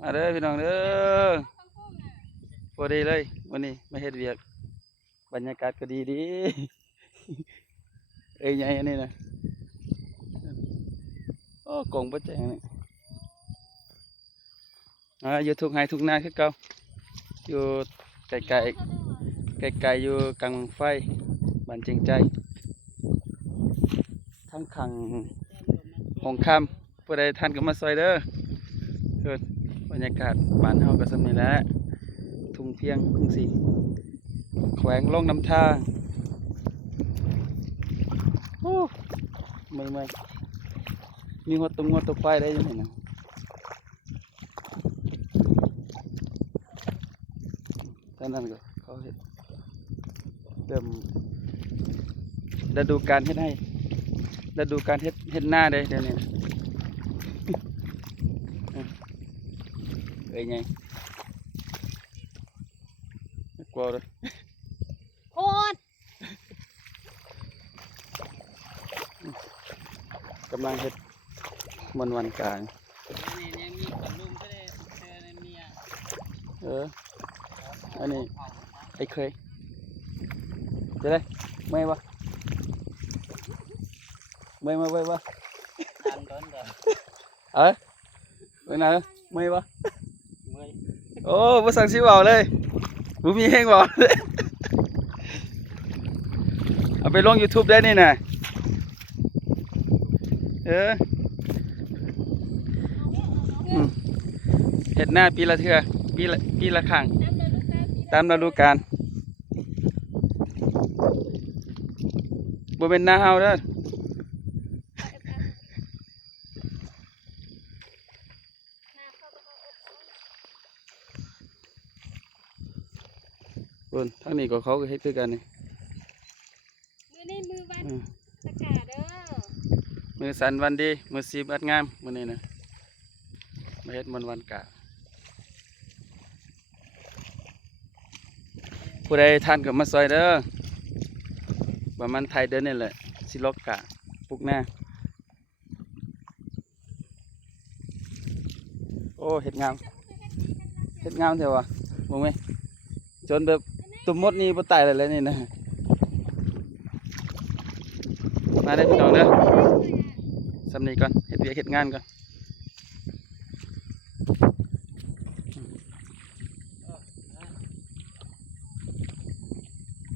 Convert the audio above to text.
มาเด้อพี่น้องเด้อพอดีเลยวันนี้มาเฮ็ดเวียกบรรยากาศก็ดีดี เอ้ยไงอันนี้นะโอ้กงบ่แจ้งนี่อยู่ทุ่งไร่ทุ่งนาคือเก่าอยู่ไกลไกลอยู่กลางไฟบ้านเจียงใจทั้งขังหงคำผู้ใดท่านก็มาซอยเด้อเกิดบรรยากาศบ้านเฮาก็สำนี้แหละทุ่งเพียงทุ่งสีแขวงลงน้ำทางโอ้ไม่มีหัวตกไฟได้ยังไงนะตอนนั้นก็เขาเห็นเริ่มฤดูการเฮ็ดให้ฤดูการเฮ็ดหน้าได้เดี๋ยวนี้เอ้ยไงกลัวเลย โคตร กำลังเฮ็ดวันกลางอันนี้ไอ้เคยจะได้ไม่วะไม่มาไว้วะไปไหนไม่วะโอ้ภาษาชิวเอาเลยบุมีเฮงบอกเอาไปลง YouTube ได้นี่นะเห็ดหน้าปีละเทื่อปีละครั้งตามฤดูกาลบ่เป็นหน้าเฮาเด้อเบิ่นทางนี้ก็เขาก็เฮ็ดคือกันนี่มือนี่มือวันตะกาเด้อมือสันวันดีมือสีบัดงามมื้อนี้นะมาเฮ็ดวันกะผู้ใดท่านก็มาซอยเด้อประมาณไทยเดินนี่แหละสิลกกะปลูกหน้าโอ้เฮ็ดงามเถอะวะบ่แม่จนแบบตุ่มมดนี่บ่ตายเลยนี่นะมาได้พี่น้องเด้อสำนีก่อนเฮ็ดเวียกเฮ็ดงานก่อน